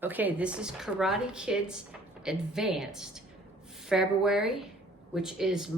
Okay, this is Karate Kids Advanced, February, which is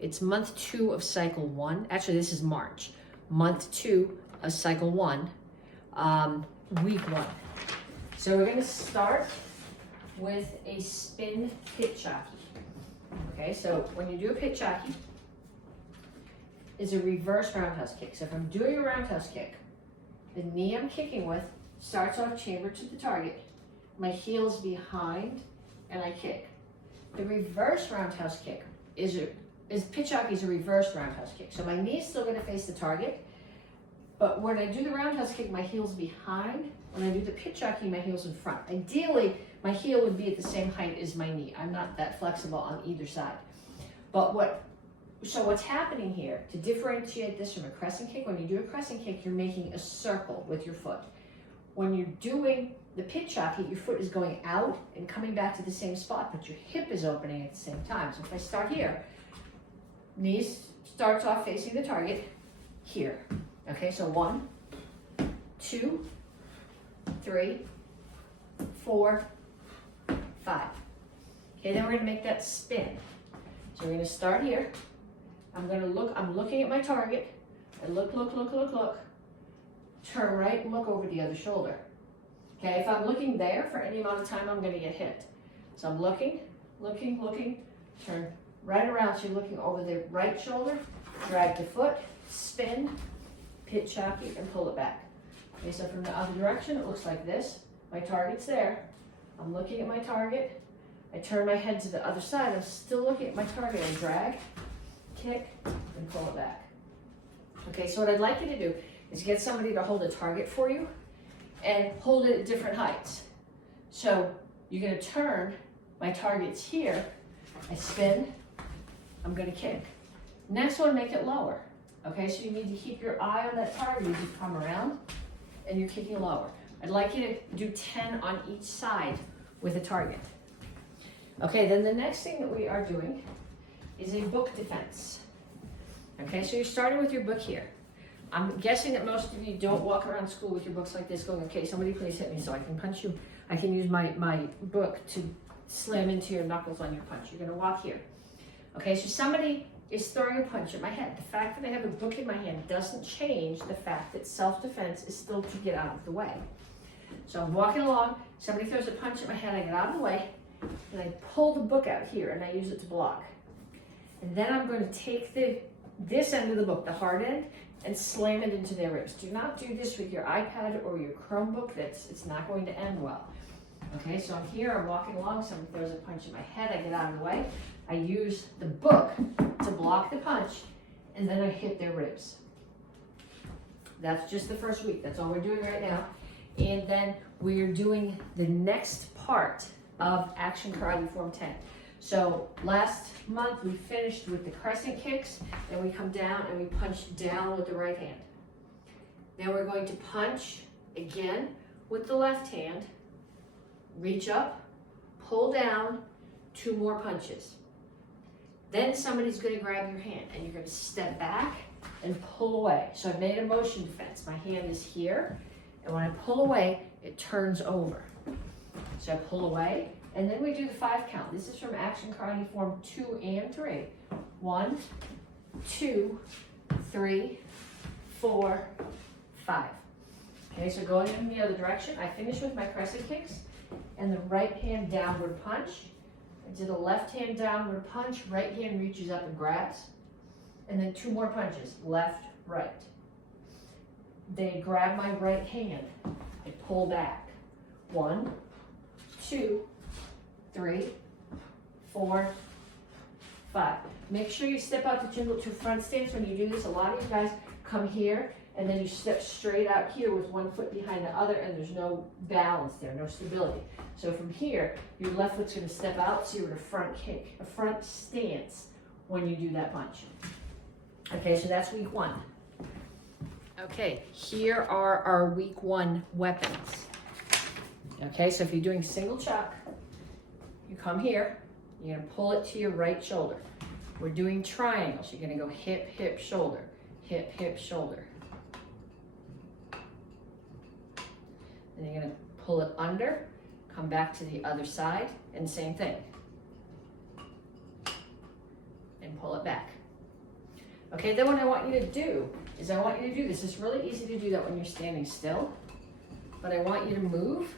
it's month 2 of cycle 1. Actually, this is March, month 2 of cycle 1, week 1. So we're gonna start with a spin pitchaki. Okay, so when you do a pitchaki, is a reverse roundhouse kick. So if I'm doing a roundhouse kick, the knee I'm kicking with starts off chamber to the target, my heel's behind, and I kick. The reverse roundhouse kick is pitchaki is a reverse roundhouse kick. So my knee's still gonna face the target, but when I do the roundhouse kick, my heel's behind. When I do the pitchaki, my heel's in front. Ideally, my heel would be at the same height as my knee. I'm not that flexible on either side. But what's happening here, to differentiate this from a crescent kick, when you do a crescent kick, you're making a circle with your foot. When you're doing the pitchaki, your foot is going out and coming back to the same spot, but your hip is opening at the same time. So if I start here, knees starts off facing the target here. Okay, so 1, 2, 3, 4, 5. Okay, then we're gonna make that spin. So we're gonna start here. I'm looking at my target. I look. Turn right and look over the other shoulder. Okay, if I'm looking there for any amount of time, I'm gonna get hit. So I'm looking, turn right around, so you're looking over the right shoulder, drag the foot, spin, pitchaki, and pull it back. Okay, so from the other direction, it looks like this. My target's there. I'm looking at my target. I turn my head to the other side. I'm still looking at my target. I drag, kick, and pull it back. Okay, so what I'd like you to do is get somebody to hold a target for you and hold it at different heights. So you're gonna turn, my target's here, I spin, I'm gonna kick. Next one, make it lower. Okay, so you need to keep your eye on that target as you come around and you're kicking lower. I'd like you to do 10 on each side with a target. Okay, then the next thing that we are doing is a book defense. Okay, so you're starting with your book here. I'm guessing that most of you don't walk around school with your books like this going, okay, somebody please hit me so I can punch you. I can use my book to slam into your knuckles on your punch. You're gonna walk here. Okay, so somebody is throwing a punch at my head. The fact that I have a book in my hand doesn't change the fact that self-defense is still to get out of the way. So I'm walking along, somebody throws a punch at my head, I get out of the way, and I pull the book out here and I use it to block. And then I'm going to take this end of the book, the hard end, and slam it into their ribs. Do not do this with your iPad or your Chromebook. It's not going to end well. Okay, so I'm here, I'm walking along, someone throws a punch at my head, I get out of the way. I use the book to block the punch, and then I hit their ribs. That's just the first week. That's all we're doing right now. And then we're doing the next part of Action Karate Form 10. So last month we finished with the crescent kicks, and we come down and we punch down with the right hand. Then we're going to punch again with the left hand, reach up, pull down, 2 more punches. Then somebody's going to grab your hand and you're going to step back and pull away. So I've made a motion defense. My hand is here, and when I pull away, it turns over. So I pull away, and then we do the 5 count. This is from Action Karate Form 2 and 3. 1, 2, 3, 4, 5. Okay, so going in the other direction, I finish with my crescent kicks and the right hand downward punch. I do the left hand downward punch, right hand reaches up and grabs, and then 2 more punches, left, right. They grab my right hand, I pull back. 1, 2, 3, 4, 5. Make sure you step out to jingle to front stance when you do this. A lot of you guys come here and then you step straight out here with one foot behind the other, and there's no balance there, no stability. So from here, your left foot's going to step out, so you're in a front kick, a front stance when you do that punch. Okay, so that's week 1. Okay, here are our week 1 weapons. Okay, so if you're doing single chuck, you come here, you're going to pull it to your right shoulder. We're doing triangles. You're going to go hip, hip, shoulder, hip, hip, shoulder. Then you're going to pull it under, come back to the other side, and same thing. And pull it back. Okay, then what I want you to do is I want you to do this. It's really easy to do that when you're standing still, but I want you to move,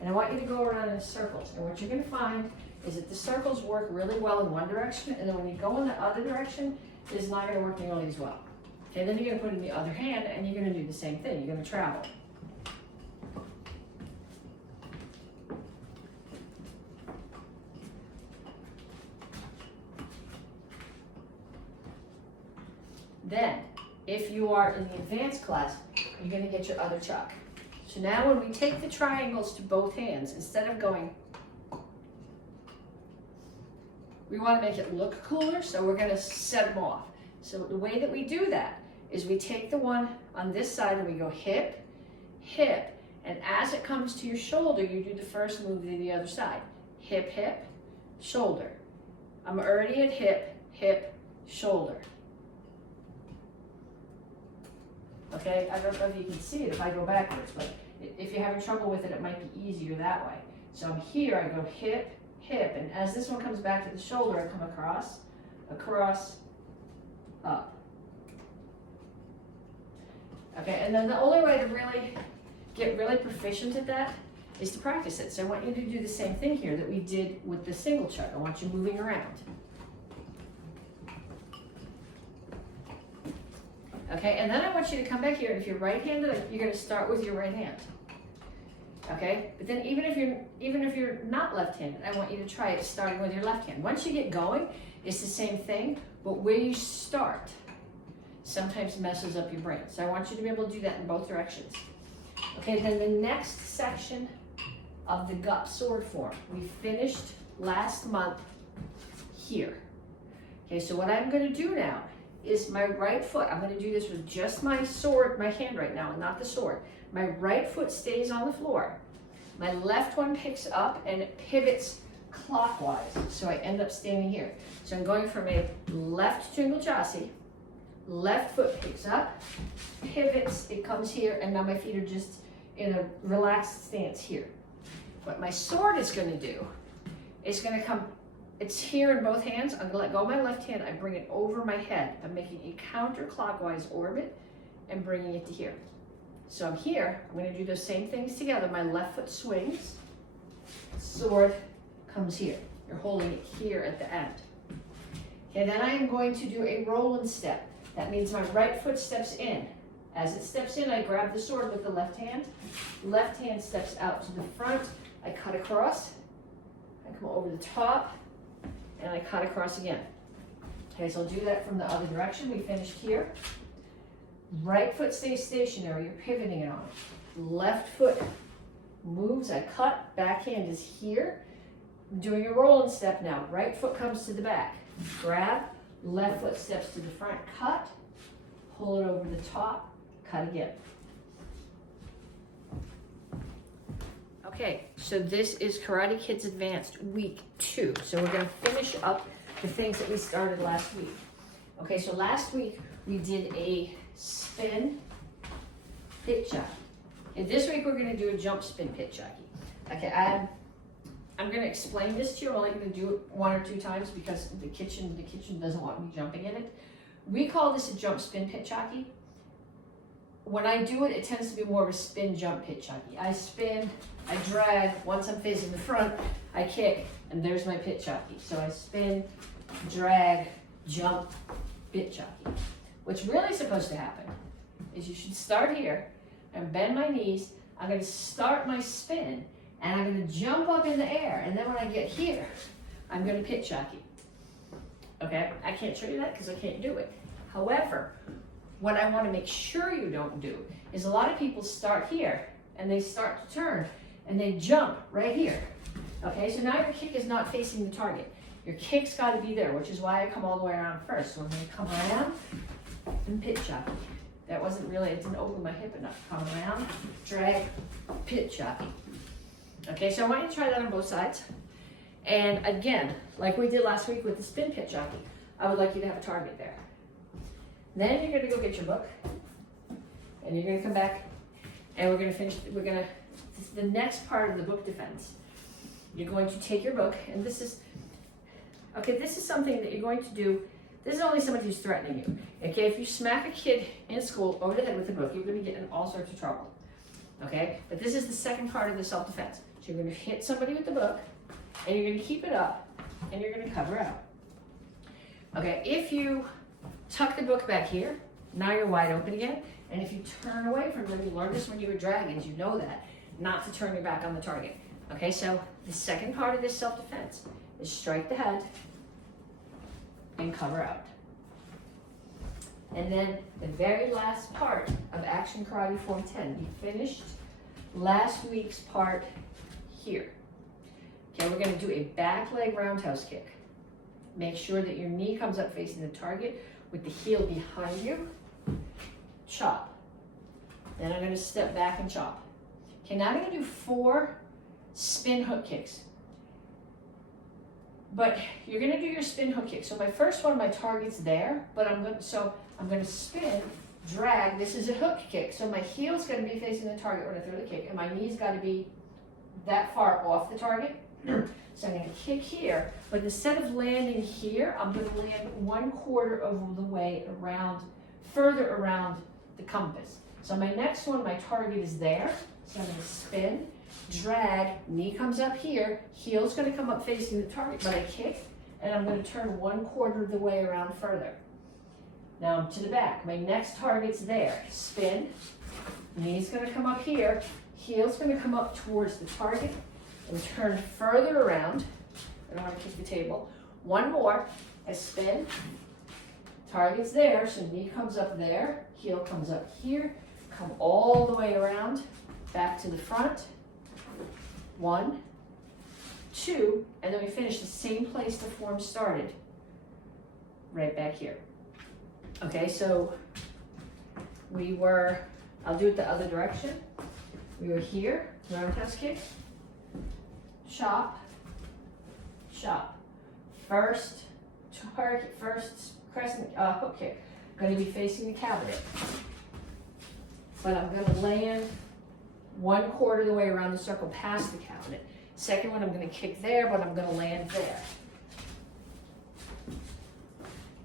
and I want you to go around in circles. And what you're gonna find is that the circles work really well in one direction, and then when you go in the other direction, it's not gonna work nearly as well. Okay, then you're gonna put it in the other hand, and you're gonna do the same thing. You're gonna travel. Then, if you are in the advanced class, you're gonna get your other chalk. So now when we take the triangles to both hands, instead of going, we wanna make it look cooler, so we're gonna set them off. So the way that we do that is we take the one on this side and we go hip, hip, and as it comes to your shoulder, you do the first move to the other side. Hip, hip, shoulder. I'm already at hip, hip, shoulder. Okay, I don't know if you can see it if I go backwards, but if you're having trouble with it, it might be easier that way. So I'm here, I go hip, hip, and as this one comes back to the shoulder, I come across, across, up. Okay, and then the only way to really get really proficient at that is to practice it. So I want you to do the same thing here that we did with the single chuck. I want you moving around. Okay, and then I want you to come back here. If you're right-handed, you're going to start with your right hand. Okay, but then even if you're not left-handed, I want you to try it starting with your left hand. Once you get going, it's the same thing, but where you start sometimes messes up your brain. So I want you to be able to do that in both directions. Okay, then the next section of the gut sword form, we finished last month here. Okay, so what I'm going to do now is my right foot, I'm going to do this with just my sword, my hand right now, and not the sword. My right foot stays on the floor. My left one picks up and it pivots clockwise, so I end up standing here. So I'm going from a left Jingle Jossie, left foot picks up, pivots, it comes here, and now my feet are just in a relaxed stance here. What my sword is going to do is going to come, it's here in both hands. I'm going to let go of my left hand. I bring it over my head. I'm making a counterclockwise orbit and bringing it to here. So I'm here. I'm going to do those same things together. My left foot swings. Sword comes here. You're holding it here at the end. Okay, then I am going to do a roll and step. That means my right foot steps in. As it steps in, I grab the sword with the left hand. Left hand steps out to the front. I cut across. I come over the top. And I cut across again. Okay, so I'll do that from the other direction. We finished here. Right foot stays stationary, you're pivoting it on. Left foot moves, I cut, back hand is here. I'm doing a roll and step now. Right foot comes to the back. Grab, left foot steps to the front, cut, pull it over the top, cut again. Okay, so this is Karate Kids Advanced Week 2. So we're going to finish up the things that we started last week. Okay, so last week we did a spin pit jockey. And this week we're going to do a jump spin pit jockey. Okay, I'm going to explain this to you. I'm only going to do it 1 or 2 times because the kitchen doesn't want me jumping in it. We call this a jump spin pit jockey. When I do it, it tends to be more of a spin jump pit jockey. I spin, I drag, once I'm facing the front, I kick, and there's my pit jockey. So I spin, drag, jump, pit jockey. What's really supposed to happen is you should start here and bend my knees. I'm going to start my spin, and I'm going to jump up in the air, and then when I get here, I'm going to pit jockey. Okay, I can't show you that because I can't do it. However, what I want to make sure you don't do is a lot of people start here and they start to turn and they jump right here. Okay, so now your kick is not facing the target. Your kick's got to be there, which is why I come all the way around first. So I'm going to come around and pit jockey. That wasn't really, it didn't open my hip enough. Come around, drag, pit jockey. Okay, so I want you to try that on both sides. And again, like we did last week with the spin pit jockey, I would like you to have a target there. Then you're going to go get your book, and you're going to come back, and we're going to finish, the next part of the book defense, you're going to take your book, and this is something that you're going to do. This is only somebody who's threatening you. Okay, if you smack a kid in school over the head with a book, you're going to get in all sorts of trouble. Okay, but this is the second part of the self-defense. So you're going to hit somebody with the book, and you're going to keep it up, and you're going to cover out. Okay, if you tuck the book back here, now you're wide open again, and if you turn away from them, you learned this when you were dragons, you know that, not to turn your back on the target. Okay, so the second part of this self-defense is strike the head and cover out. And then the very last part of Action Karate Form 10, you finished last week's part here. Okay, we're going to do a back leg roundhouse kick. Make sure that your knee comes up facing the target with the heel behind you. Chop. Then I'm going to step back and chop. Okay, now I'm going to do 4 spin hook kicks. But you're going to do your spin hook kick. So my first one, my target's there, but I'm going to spin, drag. This is a hook kick. So my heel's going to be facing the target when I throw the kick, and my knee's got to be that far off the target. So I'm going to kick here, but instead of landing here, I'm going to land 1/4 of the way around, further around the compass. So my next one, my target is there. So I'm going to spin, drag, knee comes up here, heel's going to come up facing the target, but I kick, and I'm going to turn 1/4 of the way around further. Now to the back. My next target's there. Spin, knee's going to come up here, heel's going to come up towards the target, and turn further around. I don't want to kick the table. One more. I spin. Target's there, so knee comes up there, heel comes up here, come all the way around, back to the front. 1, 2, and then we finish the same place the form started. Right back here. Okay, so I'll do it the other direction. We were here, roundhouse kick. Chop, chop. First target, first crescent hook kick. Going to be facing the cabinet. But I'm going to land 1/4 of the way around the circle past the cabinet. Second one, I'm going to kick there, but I'm going to land there.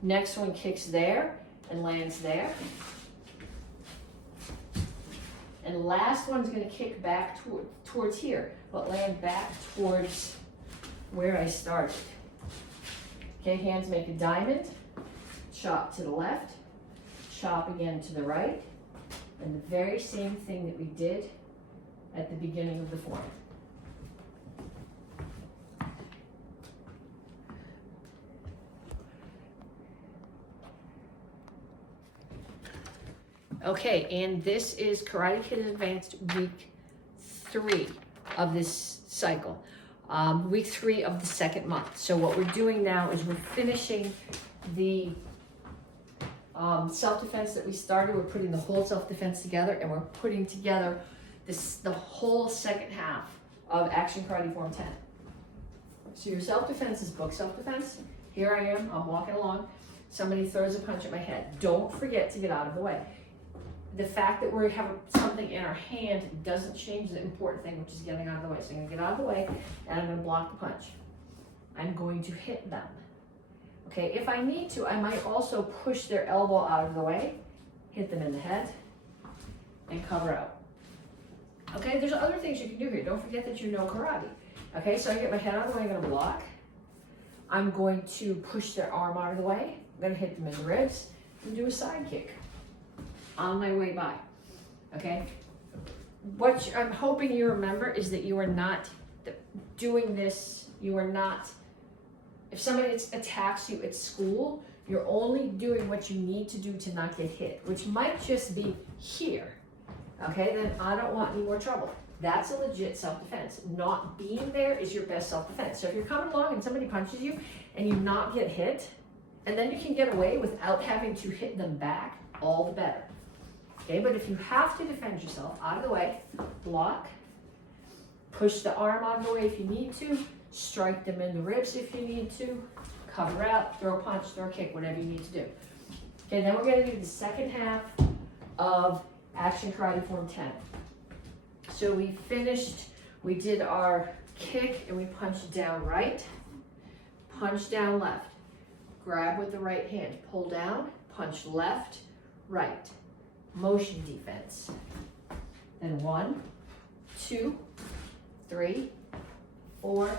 Next one kicks there and lands there. And last one's going to kick back towards here, but land back towards where I started. Okay, hands make a diamond, chop to the left, chop again to the right, and the very same thing that we did at the beginning of the form. Okay, and this is Karate Kid Advanced week 3 of this cycle. Week 3 of the second month. So what we're doing now is we're finishing the self-defense that we started. We're putting the whole self-defense together, and we're putting together the whole second half of Action Karate Form 10. So your self-defense is book self-defense. Here I am, I'm walking along. Somebody throws a punch at my head. Don't forget to get out of the way. The fact that we have something in our hand doesn't change the important thing, which is getting out of the way. So I'm going to get out of the way, and I'm going to block the punch. I'm going to hit them. Okay, if I need to, I might also push their elbow out of the way, hit them in the head, and cover out. Okay, there's other things you can do here. Don't forget that you know karate. Okay, so I get my head out of the way, I'm going to block. I'm going to push their arm out of the way. I'm going to hit them in the ribs and do a side kick on my way by. Okay, what I'm hoping you remember is that you are not doing this, you are not, if somebody attacks you at school, you're only doing what you need to do to not get hit, which might just be here. Okay, then I don't want any more trouble. That's a legit self-defense. Not being there is your best self-defense. So if you're coming along and somebody punches you and you not get hit, and then you can get away without having to hit them back, all the better. Okay, but if you have to defend yourself, out of the way, block, push the arm out of the way if you need to, strike them in the ribs if you need to, cover out, throw a punch, throw a kick, whatever you need to do. Okay, then we're going to do the second half of Action Karate Form 10. So we did our kick, and we punch down right, punch down left. Grab with the right hand, pull down, punch left, right. Motion defense. Then 1, 2, 3, 4,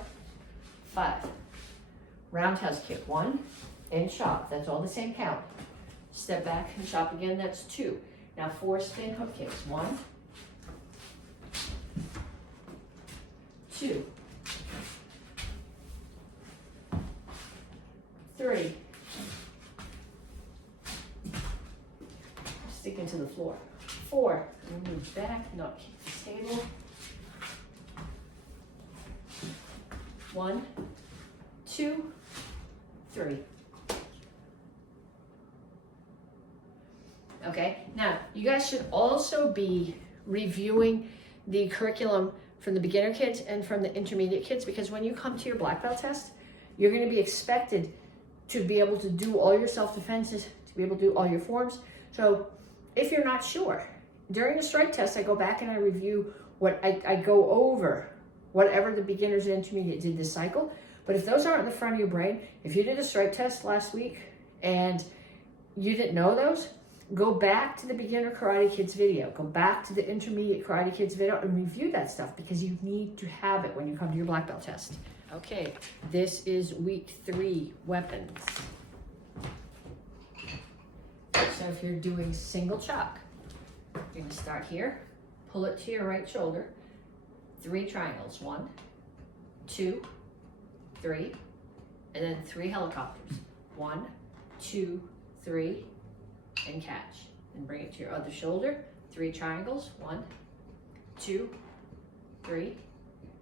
5. Roundhouse kick, 1, and chop. That's all the same count. Step back and chop again, that's 2. Now 4 spin hook kicks, 1, 2, 3. Sticking to the floor. 4. Move back, not kick the table. 1, 2, 3. Okay, now you guys should also be reviewing the curriculum from the beginner kids and from the intermediate kids, because when you come to your black belt test, you're going to be expected to be able to do all your self-defenses, to be able to do all your forms. So if you're not sure, during the strike test, I go back and I review what I go over whatever the beginners and intermediate did this cycle. But if those aren't in the front of your brain, if you did a strike test last week and you didn't know those, go back to the beginner Karate Kids video, go back to the intermediate Karate Kids video and review that stuff, because you need to have it when you come to your black belt test. Okay, this is week 3, weapons. So if you're doing single chop, you're gonna start here, pull it to your right shoulder, 3 triangles, 1, 2, 3, and then 3 helicopters, 1, 2, 3, and catch. And bring it to your other shoulder, 3 triangles, 1, 2, 3,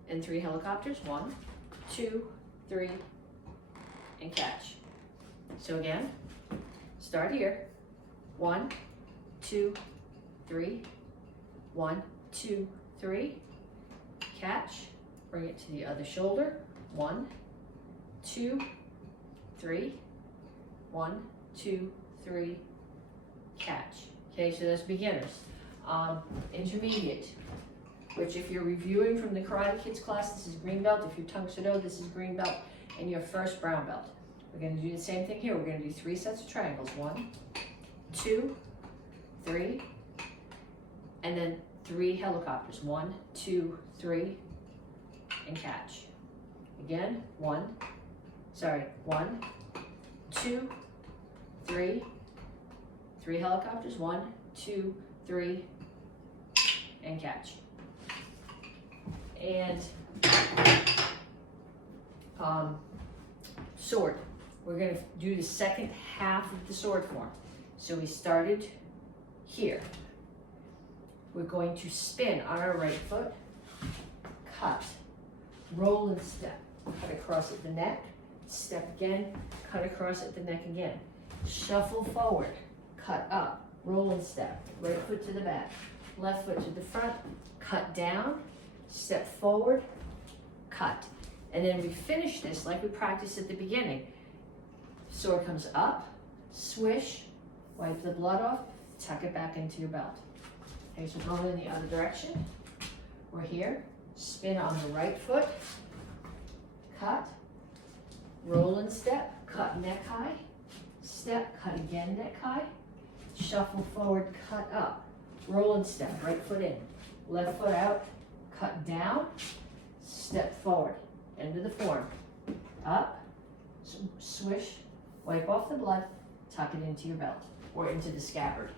and 3 helicopters, 1, 2, 3, and catch. So again, start here, 1, 2, 3, 1, 2, 3, catch, bring it to the other shoulder, 1, 2, 3, 1, 2, 3, catch. Okay, so that's beginners. Intermediate, which if you're reviewing from the Karate Kids class, this is green belt. If you're Tang Soo Do, this is green belt, and your first brown belt. We're going to do the same thing here. We're going to do 3 sets of triangles, 1, 2, 3, and then 3 helicopters, 1, 2, 3, and catch. Again, 1, 2, 3, 3 helicopters, 1, 2, 3, and catch. And sword. We're going to do the second half of the sword form. So we started here. We're going to spin on our right foot, cut, roll and step, cut across at the neck, step again, cut across at the neck again, shuffle forward, cut up, roll and step, right foot to the back, left foot to the front, cut down, step forward, cut. And then we finish this like we practiced at the beginning. Sword comes up, swish, wipe the blood off, tuck it back into your belt. Okay, so going in the other direction. We're here, spin on the right foot, cut, roll and step, cut neck high, step, cut again neck high, shuffle forward, cut up, roll and step, right foot in, left foot out, cut down, step forward, end of the form, up, swish, wipe off the blood, tuck it into your belt or into the scabbard.